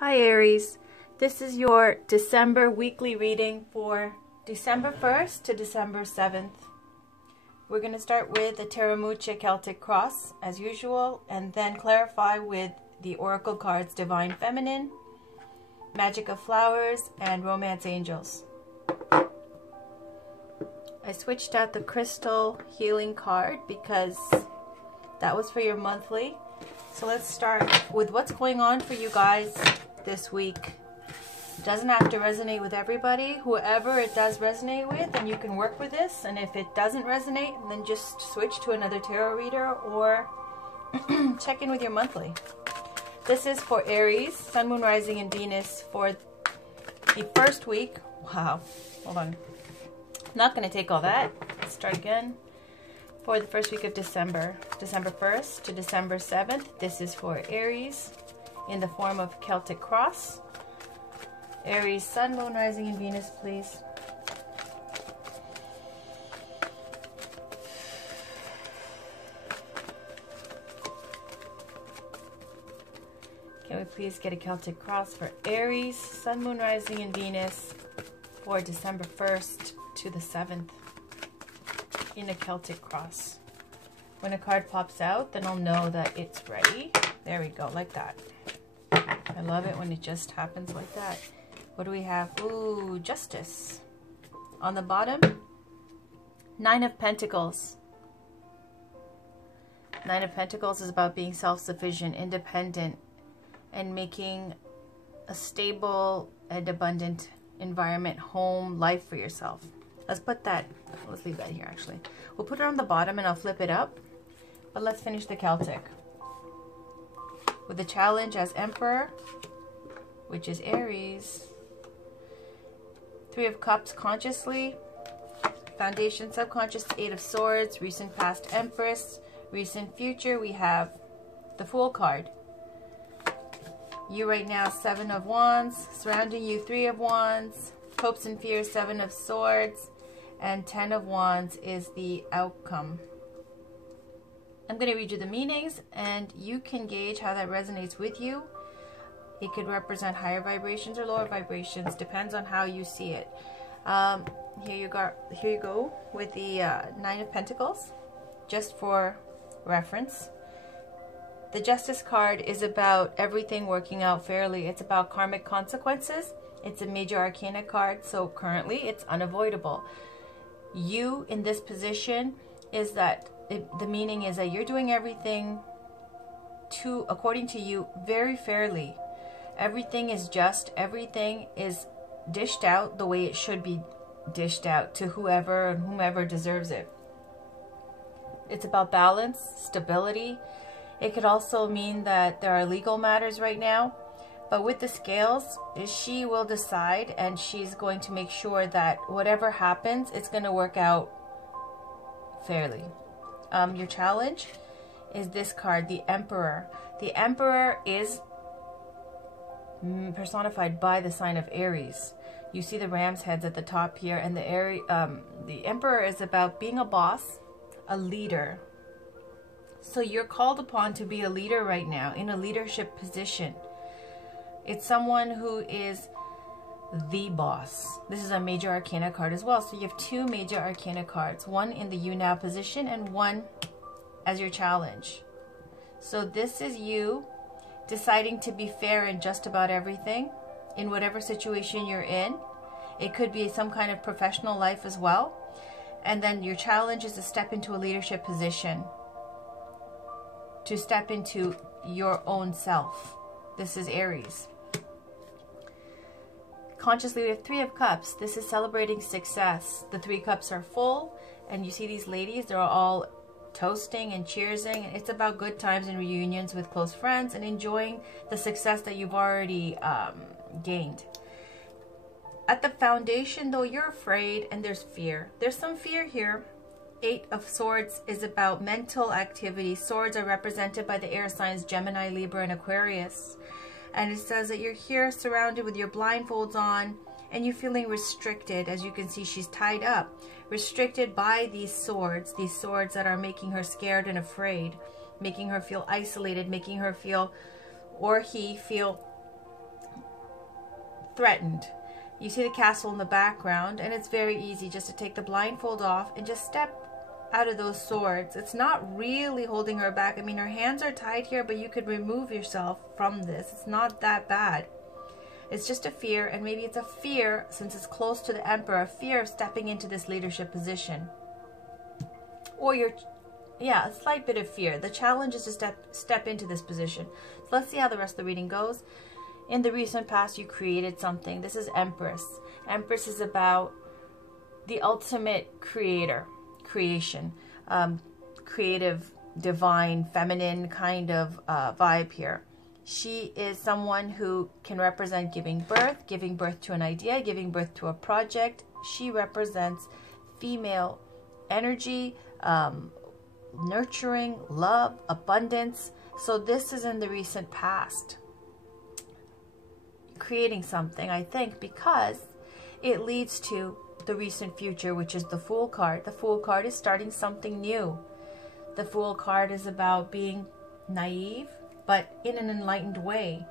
Hi Aries, this is your December weekly reading for December 1st to December 7th. We're going to start with the Taramucha Celtic Cross as usual, and then clarify with the Oracle cards Divine Feminine, Magic of Flowers, and Romance Angels. I switched out the Crystal Healing card because that was for your monthly. So let's start with what's going on for you guys this week. It doesn't have to resonate with everybody. Whoever it does resonate with, and you can work with this. And if it doesn't resonate, then just switch to another tarot reader or check in with your monthly. This is for Aries, Sun, Moon, Rising, and Venus for the first week. Wow, hold on. I'm not going to take all that. Let's start again. For the first week of December, December 1st to December 7th. This is for Aries in the form of Celtic Cross. Aries, Sun, Moon, Rising, and Venus, please. Can we please get a Celtic Cross for Aries, Sun, Moon, Rising, and Venus for December 1st to the 7th in a Celtic Cross. When a card pops out, then I'll know that it's ready. There we go, like that. I love it when it just happens like that. What do we have? Ooh, Justice. On the bottom, Nine of Pentacles. Nine of Pentacles is about being self-sufficient, independent, and making a stable and abundant environment, home, life for yourself. Let's put that, let's leave that here actually. We'll put it on the bottom and I'll flip it up. But let's finish the Celtic. With the challenge as Emperor, which is Aries. Three of Cups consciously. Foundation, subconscious, Eight of Swords, recent past Empress, recent future. We have the Fool card. You right now, Seven of Wands. Surrounding you, Three of Wands. Hopes and fears, Seven of Swords. And 10 of Wands is the outcome. I'm going to read you the meanings and you can gauge how that resonates with you. It could represent higher vibrations or lower vibrations, depends on how you see it. Here you go with the Nine of Pentacles, just for reference. The Justice card is about everything working out fairly. It's about karmic consequences. It's a major arcana card, so currently it's unavoidable. You in this position is that the meaning is that you're doing everything according to you very fairly. Everything is just, everything is dished out the way it should be dished out to whoever and whomever deserves it. It's about balance, stability. It could also mean that there are legal matters right now. But with the scales, she will decide and she's going to make sure that whatever happens, it's going to work out fairly. Your challenge is this card, the Emperor. The Emperor is personified by the sign of Aries. You see the ram's heads at the top here, and the Emperor is about being a boss, a leader. So you're called upon to be a leader right now, in a leadership position. It's someone who is the boss. This is a major arcana card as well. So you have two major arcana cards, one in the you now position and one as your challenge. So this is you deciding to be fair in just about everything, in whatever situation you're in. It could be some kind of professional life as well. And then your challenge is to step into a leadership position, to step into your own self. This is Aries. Consciously, we have Three of Cups. This is celebrating success. The Three Cups are full, and you see these ladies, they're all toasting and cheersing. It's about good times and reunions with close friends and enjoying the success that you've already gained. At the foundation, though, you're afraid and there's fear. There's some fear here. Eight of Swords is about mental activity. Swords are represented by the air signs Gemini, Libra, and Aquarius. And it says that you're here surrounded with your blindfolds on and you're feeling restricted. As you can see, she's tied up, restricted by these swords that are making her scared and afraid, making her feel isolated, making her feel, or he feel threatened. You see the castle in the background, and it's very easy just to take the blindfold off and just step out of those swords. It's not really holding her back. I mean, her hands are tied here, but you could remove yourself from this. It's not that bad. It's just a fear, and maybe it's a fear, since it's close to the Emperor, a fear of stepping into this leadership position. Or yeah, a slight bit of fear. The challenge is to step into this position. So let's see how the rest of the reading goes. In the recent past, you created something. This is Empress. Empress is about the ultimate creation, creative, divine, feminine kind of vibe here. She is someone who can represent giving birth to an idea, giving birth to a project. She represents female energy, nurturing, love, abundance. So this is in the recent past. Creating something, I think, because it leads to the recent future, which is the Fool card. The Fool card is starting something new. The Fool card is about being naive, but in an enlightened way,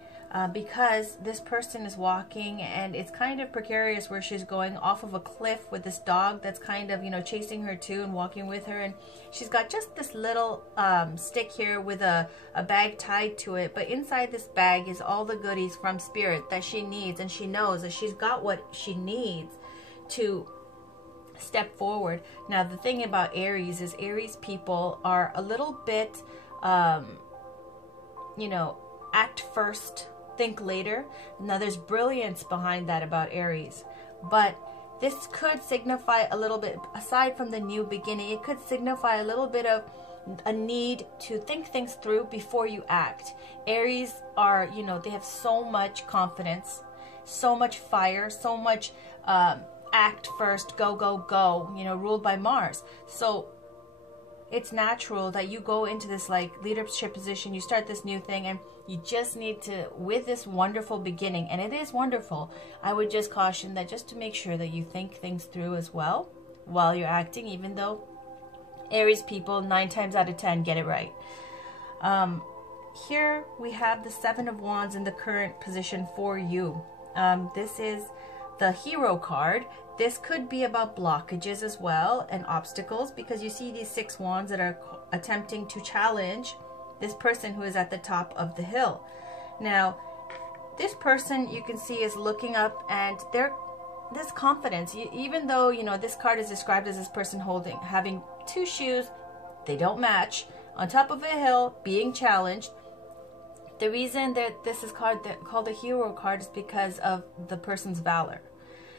because this person is walking, and it's kind of precarious where she's going off of a cliff with this dog that's kind of, you know, chasing her too and walking with her, and she's got just this little stick here with a bag tied to it, but inside this bag is all the goodies from Spirit that she needs, and she knows that she's got what she needs to step forward. Now, the thing about Aries is Aries people are a little bit, you know, act first, think later. Now, there's brilliance behind that about Aries, but this could signify a little bit, aside from the new beginning, it could signify a little bit of a need to think things through before you act. Aries are, you know, they have so much confidence, so much fire, so much act first, go, go, go, you know, ruled by Mars. So it's natural that you go into this like leadership position, you start this new thing, and you just need to, with this wonderful beginning, and it is wonderful, I would just caution that just to make sure that you think things through as well while you're acting, even though Aries people 9 times out of 10 get it right. Here we have the 7 of Wands in the current position for you. This is the Hero card. This could be about blockages as well and obstacles, because you see these 6 wands that are attempting to challenge this person who is at the top of the hill. Now, this person you can see is looking up, and this confidence, even though, you know, this card is described as this person having 2 shoes, they don't match, on top of a hill, being challenged. The reason that this is called the Hero card is because of the person's valor,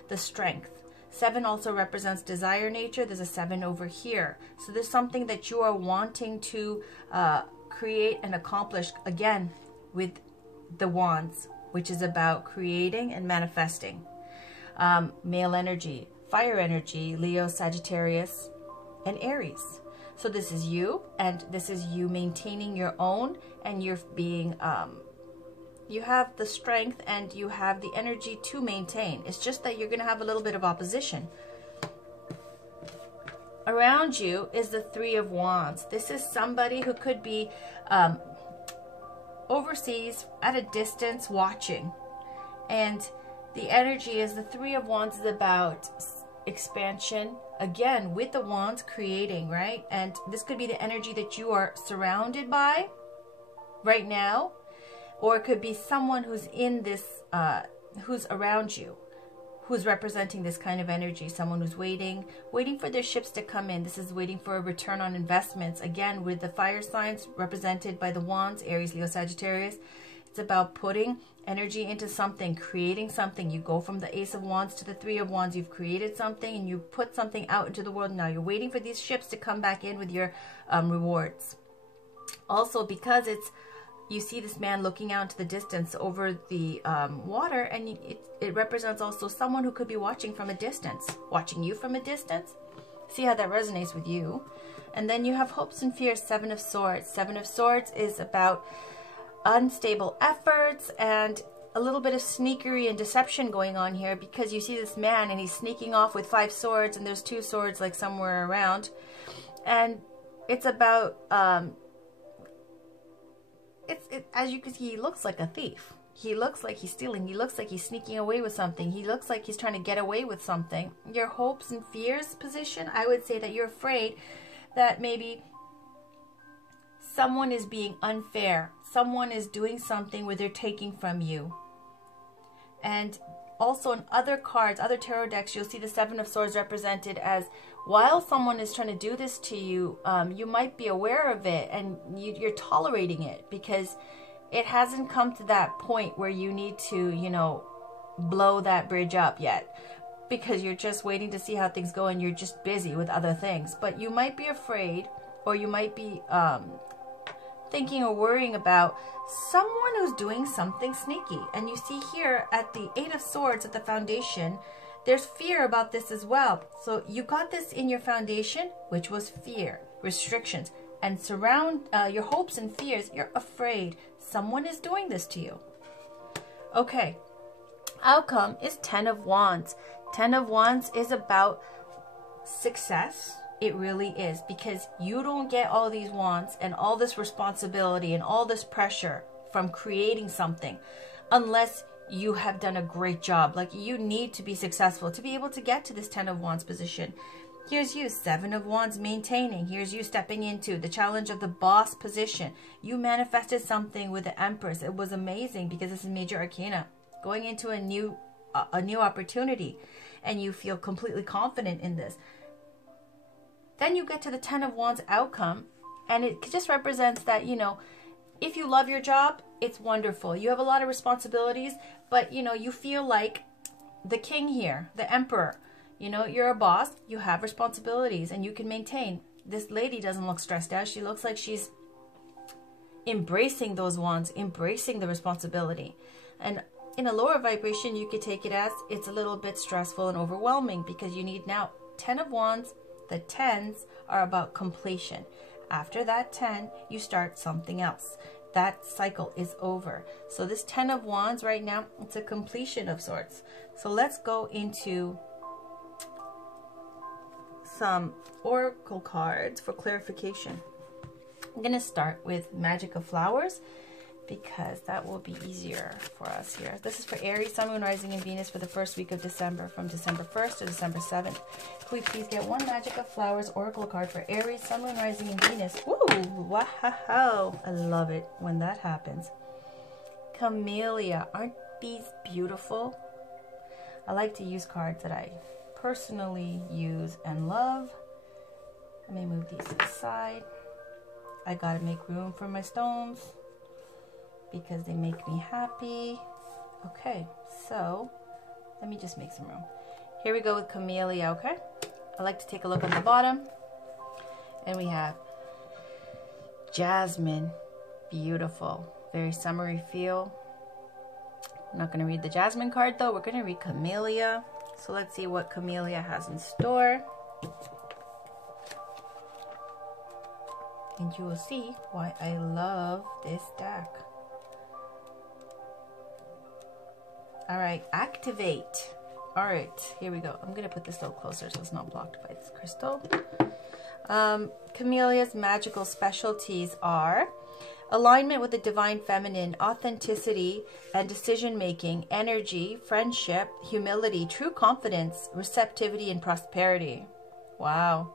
the strength. 7 also represents desire nature. There's a 7 over here. So there's something that you are wanting to create and accomplish, again, with the wands, which is about creating and manifesting. Male energy, fire energy, Leo, Sagittarius, and Aries. So this is you, and this is you maintaining your own, and you're being, you have the strength and you have the energy to maintain. It's just that you're going to have a little bit of opposition. Around you is the 3 of Wands. This is somebody who could be overseas at a distance watching. And the energy is the 3 of Wands is about expansion. Again, with the wands, creating, right? And this could be the energy that you are surrounded by right now. Or it could be someone who's in this, who's around you, who's representing this kind of energy. Someone who's waiting for their ships to come in. This is waiting for a return on investments. Again, with the fire signs represented by the wands, Aries, Leo, Sagittarius. It's about putting energy into something, creating something. You go from the Ace of Wands to the 3 of Wands. You've created something and you put something out into the world. Now you're waiting for these ships to come back in with your rewards. Also, because you see this man looking out into the distance over the water, and it represents also someone who could be watching from a distance, watching you from a distance. See how that resonates with you. And then you have hopes and fears, 7 of Swords. 7 of Swords is about unstable efforts and a little bit of sneakery and deception going on here, because you see this man and he's sneaking off with 5 swords, and there's 2 swords like somewhere around. And it's about... as you can see, he looks like a thief. He looks like he's stealing. He looks like he's sneaking away with something. He looks like he's trying to get away with something. Your hopes and fears position, I would say that you're afraid that maybe someone is being unfair. Someone is doing something where they're taking from you. And also in other cards, other tarot decks, you'll see the Seven of Swords represented as while someone is trying to do this to you, you might be aware of it and you're tolerating it because it hasn't come to that point where you need to, you know, blow that bridge up yet, because you're just waiting to see how things go and you're just busy with other things. But you might be afraid, or you might be thinking or worrying about someone who's doing something sneaky. And you see here at the Eight of Swords at the foundation, there's fear about this as well. So you got this in your foundation, which was fear, restrictions, and surround your hopes and fears. You're afraid someone is doing this to you. Okay, outcome is Ten of Wands. Ten of Wands is about success. It really is, because you don't get all these wands and all this responsibility and all this pressure from creating something unless you have done a great job. Like, you need to be successful to be able to get to this Ten of Wands position. Here's you, Seven of Wands, maintaining. Here's you stepping into the challenge of the boss position. You manifested something with the Empress. It was amazing because this is major arcana. Going into a new opportunity, and you feel completely confident in this. Then you get to the Ten of Wands outcome, and it just represents that, you know, if you love your job, it's wonderful. You have a lot of responsibilities, but, you know, you feel like the king here, the emperor. You know, you're a boss, you have responsibilities, and you can maintain. This lady doesn't look stressed out. She looks like she's embracing those wands, embracing the responsibility. And in a lower vibration, you could take it as it's a little bit stressful and overwhelming because you need now 10 of Wands. The 10s are about completion. After that 10, you start something else. That cycle is over. So this 10 of Wands right now, it's a completion of sorts. So let's go into some oracle cards for clarification. I'm going to start with Magic of Flowers because that will be easier for us here. This is for Aries, Sun, Moon, Rising, and Venus for the first week of December, from December 1st to December 7th. Can we please get one Magic of Flowers oracle card for Aries, Sun, Moon, Rising, and Venus? Woo! Wow! I love it when that happens. Camellia. Aren't these beautiful? I like to use cards that I personally use and love. Let me move these to the side. I gotta make room for my stones because they make me happy. Okay, so let me just make some room. Here we go with Camellia, okay? I like to take a look on the bottom. And we have Jasmine. Beautiful. Very summery feel. I'm not going to read the Jasmine card though. We're going to read Camellia. So let's see what Camellia has in store. And you will see why I love this deck. All right, activate. All right, here we go. I'm going to put this a little closer so it's not blocked by this crystal. Camellia's magical specialties are alignment with the divine feminine, authenticity and decision-making, energy, friendship, humility, true confidence, receptivity, and prosperity. Wow.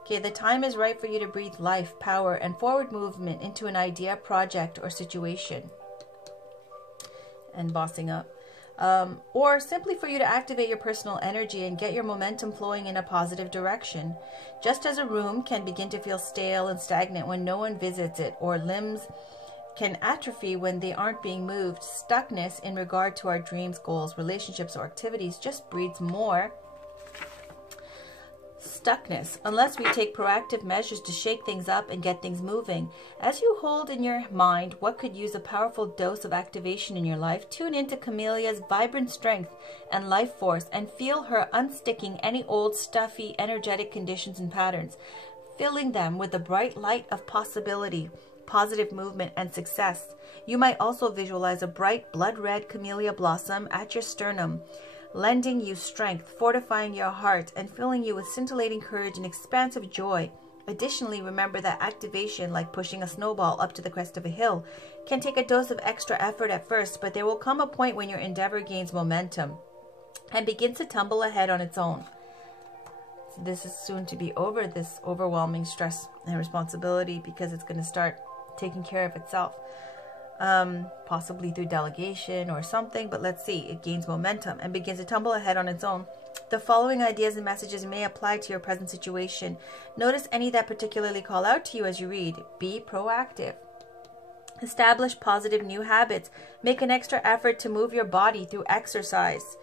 Okay, the time is right for you to breathe life, power, and forward movement into an idea, project, or situation. And bossing up. Or simply for you to activate your personal energy and get your momentum flowing in a positive direction. Just as a room can begin to feel stale and stagnant when no one visits it, or limbs can atrophy when they aren't being moved, stuckness in regard to our dreams, goals, relationships, or activities just breeds more stuckness unless we take proactive measures to shake things up and get things moving. As you hold in your mind what could use a powerful dose of activation in your life, tune into Camellia's vibrant strength and life force and feel her unsticking any old stuffy energetic conditions and patterns, filling them with the bright light of possibility, positive movement, and success. You might also visualize a bright blood red camellia blossom at your sternum, lending you strength, fortifying your heart, and filling you with scintillating courage and expansive joy. Additionally, remember that activation, like pushing a snowball up to the crest of a hill, can take a dose of extra effort at first, but there will come a point when your endeavor gains momentum and begins to tumble ahead on its own. So this is soon to be over, this overwhelming stress and responsibility, because it's going to start taking care of itself. Possibly through delegation or something, but let's see. It gains momentum and begins to tumble ahead on its own. The following ideas and messages may apply to your present situation. Notice any that particularly call out to you as you read. Be proactive. Establish positive new habits. Make an extra effort to move your body through exercise.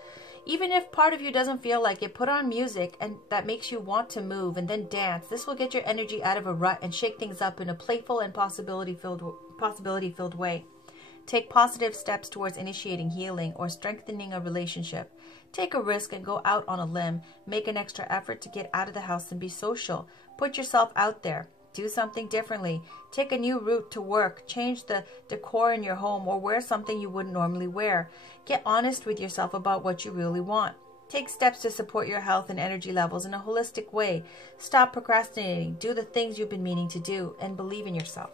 Even if part of you doesn't feel like it, put on music and that makes you want to move, and then dance. This will get your energy out of a rut and shake things up in a playful and possibility-filled way. Take positive steps towards initiating healing or strengthening a relationship. Take a risk and go out on a limb. Make an extra effort to get out of the house and be social. Put yourself out there. Do something differently. Take a new route to work. Change the decor in your home or wear something you wouldn't normally wear. Get honest with yourself about what you really want. Take steps to support your health and energy levels in a holistic way. Stop procrastinating. Do the things you've been meaning to do and believe in yourself.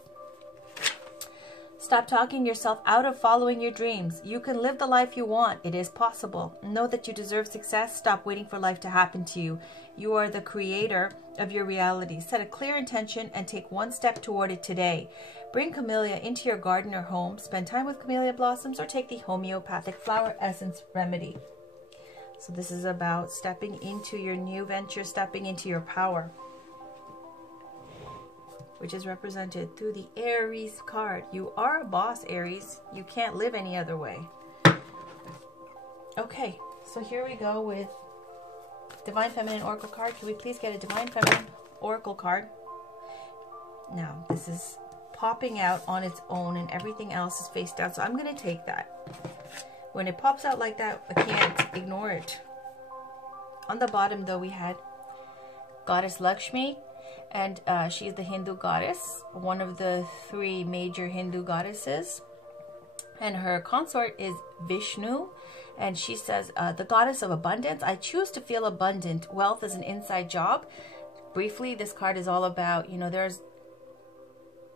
Stop talking yourself out of following your dreams. You can live the life you want. It is possible. Know that you deserve success. Stop waiting for life to happen to you. You are the creator of your reality. Set a clear intention and take one step toward it today. Bring camellia into your garden or home. Spend time with camellia blossoms or take the homeopathic flower essence remedy. So this is about stepping into your new venture, stepping into your power, which is represented through the Aries card. You are a boss, Aries. You can't live any other way. Okay, so here we go with Divine Feminine Oracle card. Can we please get a Divine Feminine Oracle card? Now, this is popping out on its own and everything else is face down. So I'm going to take that. When it pops out like that, I can't ignore it. On the bottom, though, we had Goddess Lakshmi. And she's the Hindu goddess, one of the 3 major Hindu goddesses. And her consort is Vishnu. And she says, the goddess of abundance. I choose to feel abundant. Wealth is an inside job. Briefly, this card is all about, there's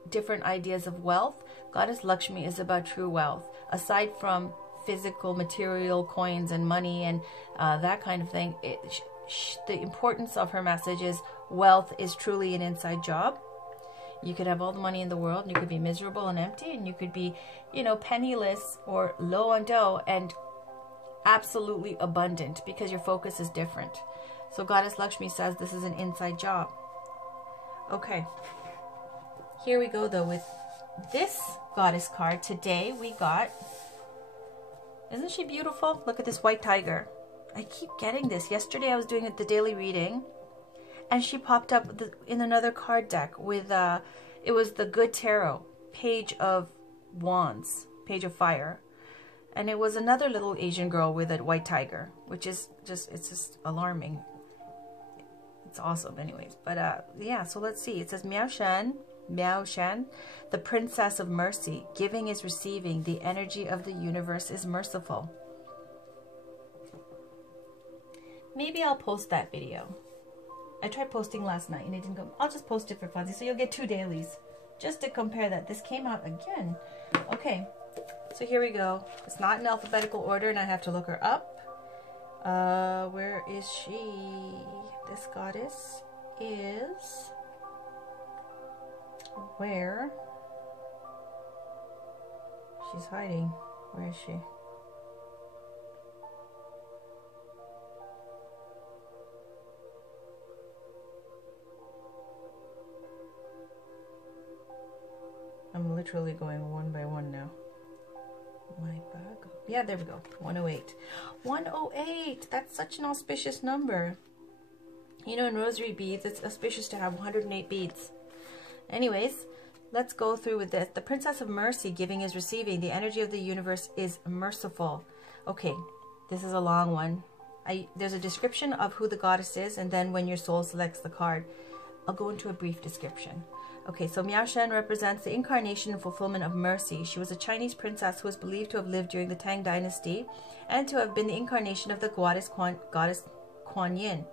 different ideas of wealth. Goddess Lakshmi is about true wealth. Aside from physical, material, coins and money and that kind of thing, the importance of her message is wealth is truly an inside job. You could have all the money in the world and you could be miserable and empty, and you could be, penniless or low on dough and absolutely abundant because your focus is different. So Goddess Lakshmi says this is an inside job. Okay. Here we go though with this goddess card. Today we got, isn't she beautiful? Look at this white tiger. I keep getting this. Yesterday I was doing the daily reading and she popped up in another card deck with, it was the Good Tarot, Page of Wands, Page of Fire. And it was another little Asian girl with a white tiger, which is it's just alarming. It's awesome anyways. But yeah, so let's see. It says Miao Shan, the Princess of Mercy. Giving is receiving. The energy of the universe is merciful. Maybe I'll post that video. I tried posting last night and it didn't go. I'll just post it for fun. So you'll get 2 dailies just to compare that. This came out again. Okay, so here we go. It's not in alphabetical order and I have to look her up. Where is she? This goddess is where? She's hiding. Where is she? I'm literally going one by one now. My bag. Yeah, there we go. 108. 108! That's such an auspicious number. In rosary beads, it's auspicious to have 108 beads. Anyways, let's go through with this. The Princess of Mercy, giving is receiving. The energy of the universe is merciful. Okay, this is a long one. There's a description of who the goddess is, and then when your soul selects the card, I'll go into a brief description. Okay, so Miao Shan represents the incarnation and fulfillment of mercy. She was a Chinese princess who was believed to have lived during the Tang Dynasty and to have been the incarnation of the goddess Kuan Yin.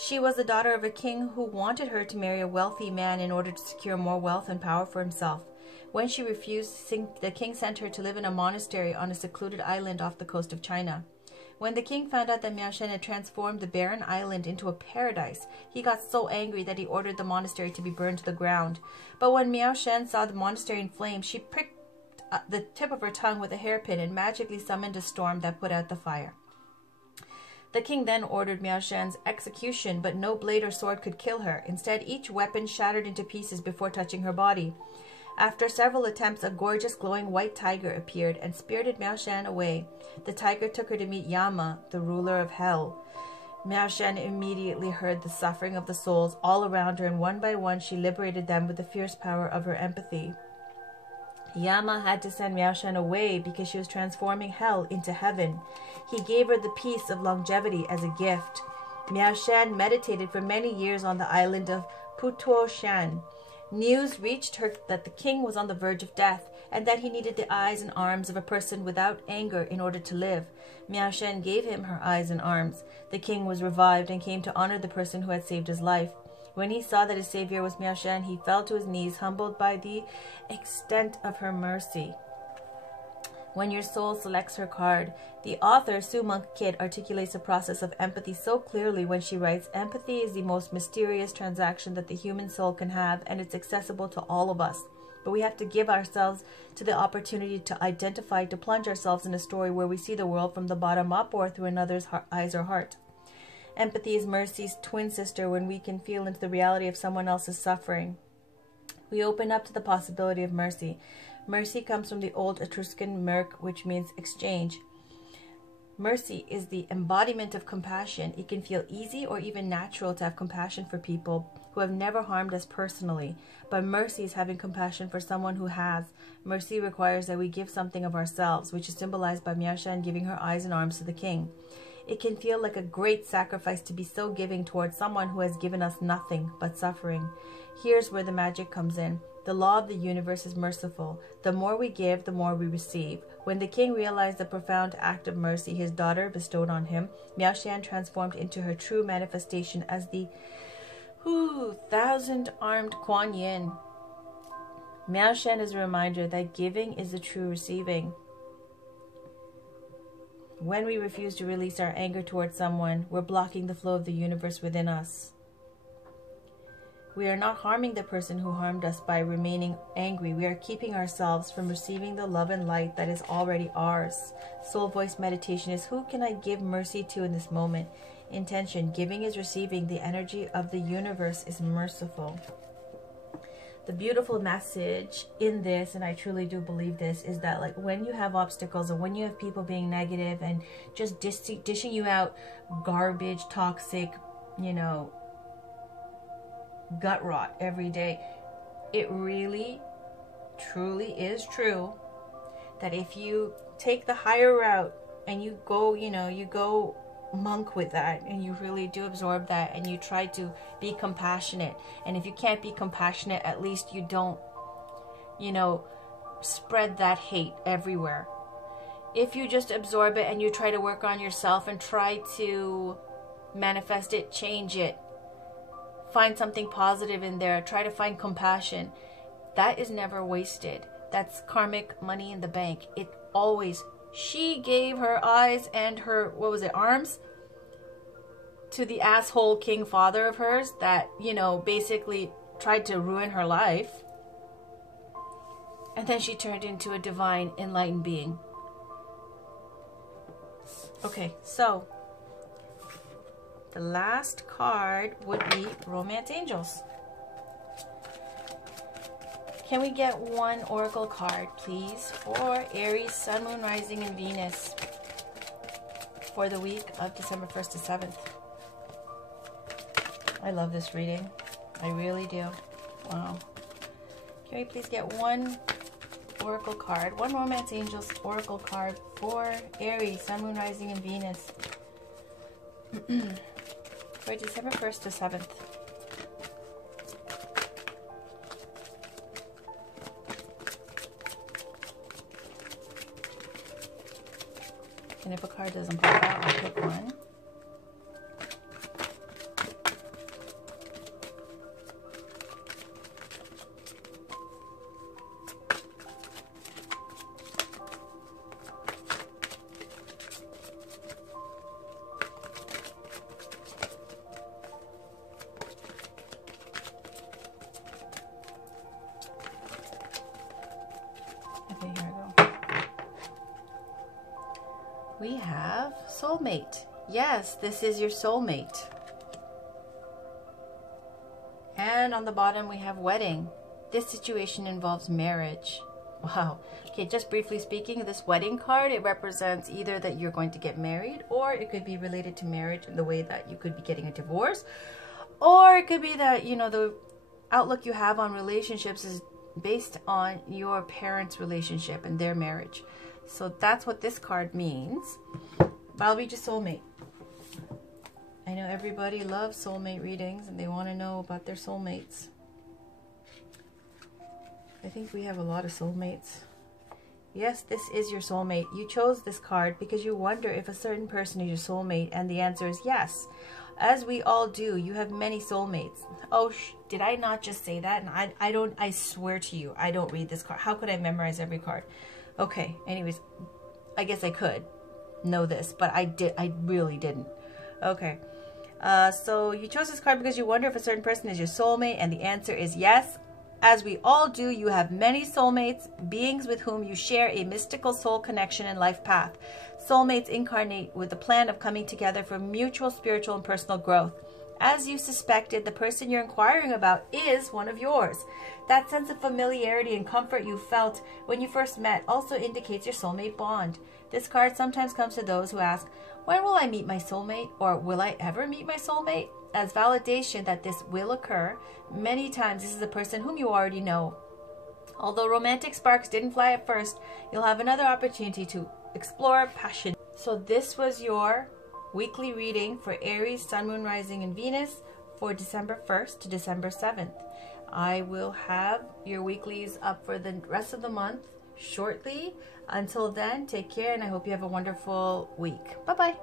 She was the daughter of a king who wanted her to marry a wealthy man in order to secure more wealth and power for himself. When she refused, the king sent her to live in a monastery on a secluded island off the coast of China. When the king found out that Miao Shen had transformed the barren island into a paradise, he got so angry that he ordered the monastery to be burned to the ground. But when Miao Shen saw the monastery in flames, she pricked the tip of her tongue with a hairpin and magically summoned a storm that put out the fire. The king then ordered Miao Shen's execution, but no blade or sword could kill her. Instead, each weapon shattered into pieces before touching her body. After several attempts, a gorgeous glowing white tiger appeared and spirited Miao Shen away. The tiger took her to meet Yama, the ruler of hell. Miao Shen immediately heard the suffering of the souls all around her, and one by one she liberated them with the fierce power of her empathy. Yama had to send Miao Shen away because she was transforming hell into heaven. He gave her the peace of longevity as a gift. Miao Shen meditated for many years on the island of Putuo Shan. News reached her that the king was on the verge of death and that he needed the eyes and arms of a person without anger in order to live. Miao Shen gave him her eyes and arms. The king was revived and came to honor the person who had saved his life. When he saw that his savior was Miao Shen, he fell to his knees, humbled by the extent of her mercy. When your soul selects her card, the author, Sue Monk Kidd, articulates the process of empathy so clearly when she writes, "Empathy is the most mysterious transaction that the human soul can have, and it's accessible to all of us. But we have to give ourselves to the opportunity to identify, to plunge ourselves in a story where we see the world from the bottom up or through another's eyes or heart. Empathy is mercy's twin sister when we can feel into the reality of someone else's suffering. We open up to the possibility of mercy. Mercy comes from the old Etruscan merc, which means exchange. Mercy is the embodiment of compassion. It can feel easy or even natural to have compassion for people who have never harmed us personally. But mercy is having compassion for someone who has. Mercy requires that we give something of ourselves, which is symbolized by Miao Shen giving her eyes and arms to the king. It can feel like a great sacrifice to be so giving towards someone who has given us nothing but suffering. Here's where the magic comes in. The law of the universe is merciful. The more we give, the more we receive. When the king realized the profound act of mercy his daughter bestowed on him, Miao Shen transformed into her true manifestation as the 1,000-armed Kuan Yin. Miao Shen is a reminder that giving is the true receiving. When we refuse to release our anger towards someone, we're blocking the flow of the universe within us. We are not harming the person who harmed us by remaining angry. We are keeping ourselves from receiving the love and light that is already ours. Soul voice meditation is, who can I give mercy to in this moment? Intention, giving is receiving. The energy of the universe is merciful. The beautiful message in this, and I truly do believe this, is that like when you have obstacles and when you have people being negative and just dishing you out garbage, toxic, gut rot every day, it really truly is true that if you take the higher route and you go monk with that and you really do absorb that and you try to be compassionate, and if you can't be compassionate, at least you don't spread that hate everywhere. If you just absorb it and you try to work on yourself and try to manifest it, change it, find something positive in there, try to find compassion, that is never wasted. That's karmic money in the bank. It always, she gave her eyes and her, arms to the asshole king father of hers that, basically tried to ruin her life. And then she turned into a divine enlightened being. Okay, so the last card would be Romance Angels. Can we get one oracle card, please, for Aries, Sun, Moon, Rising, and Venus for the week of December 1st to 7th? I love this reading. I really do. Wow. Can we please get one oracle card, one Romance Angels oracle card for Aries, Sun, Moon, Rising, and Venus for December 1st to 7th? And if a card doesn't pop out, I'll pick one. We have soulmate. Yes, this is your soulmate. And on the bottom we have wedding. This situation involves marriage. Wow. Okay, just briefly speaking, this wedding card, it represents either that you're going to get married, or it could be related to marriage in the way that you could be getting a divorce, or it could be that, you know, the outlook you have on relationships is based on your parents' relationship and their marriage. So that's what this card means. I'll read your soulmate. I know everybody loves soulmate readings and they want to know about their soulmates. I think we have a lot of soulmates. Yes, this is your soulmate. You chose this card because you wonder if a certain person is your soulmate, and the answer is yes. As we all do, you have many soulmates. Oh, did I not just say that? And I swear to you, I don't read this card. How could I memorize every card? Okay, anyways, I guess I could know this, but I really didn't. Okay, so you chose this card because you wonder if a certain person is your soulmate, and the answer is yes. As we all do, you have many soulmates, beings with whom you share a mystical soul connection and life path. Soulmates incarnate with the plan of coming together for mutual spiritual and personal growth. As you suspected, the person you're inquiring about is one of yours. That sense of familiarity and comfort you felt when you first met also indicates your soulmate bond. This card sometimes comes to those who ask, when will I meet my soulmate? Or will I ever meet my soulmate? As validation that this will occur, many times this is a person whom you already know. Although romantic sparks didn't fly at first, you'll have another opportunity to explore passion. So this was your weekly reading for Aries, Sun, Moon, Rising, and Venus for December 1st to December 7th. I will have your weeklies up for the rest of the month shortly. Until then, take care, and I hope you have a wonderful week. Bye-bye.